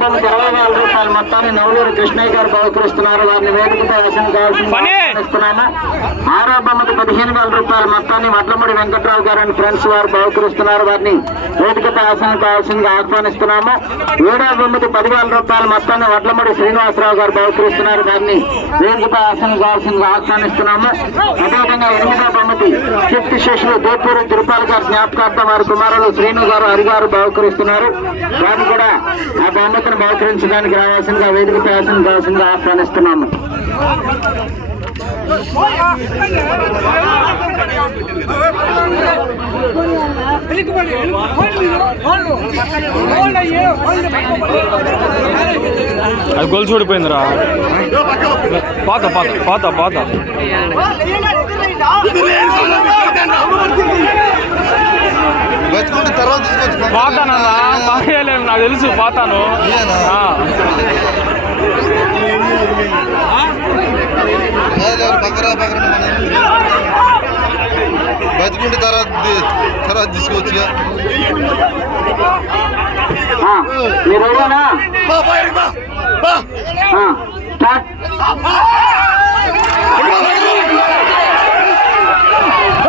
బొమ్మ 20,000 రూపాయలు మొత్తాన్ని నవలూరు కృష్ణయ్య గారు బహుకరిస్తున్నారు. వారిని వేదికపై ఇస్తున్నాము. 6వ బొమ్మకి 15,000 రూపాయలు మొత్తాన్ని వడ్లమూడి వెంకట్రావు గారు అండ్ ఫ్రెండ్స్ వారు బహుకరిస్తున్నారు. వారిని వేదికపై ఆసనం కావాల్సిందిగా ఆహ్వానిస్తున్నాము. 7వ బొమ్మకి 10,000 రూపాయలు మొత్తాన్ని వడ్లమూడి శ్రీనివాసరావు గారు బహుకరిస్తున్నారు. వారిని వేదికపై ఆసనం కావాల్సిందిగా ఆహ్వానిస్తున్నాము. అదేవిధంగా 8వ బొమ్మకి కీర్తి శేషులు దోపూరు తిరుపాల గారు జ్ఞాపకార్థం వారి కుమారులు శ్రీను గారు హరి గారు బహుకరిస్తున్నారు. వారిని కూడా ఆ బహుమతిని బహుకరించడానికి రావాల్సిందిగా వేదికపై ఆసనం కావాల్సిందిగా ఆహ్వానిస్తున్నాము. అది గొలుసు చూడిపోయిందిరా. పాత పాత పాత పాత పాతానా పాతలేము, నాకు తెలుసు పాతాను. బతుకుంటే తర్వాత తీసుకోవచ్చు. మీరు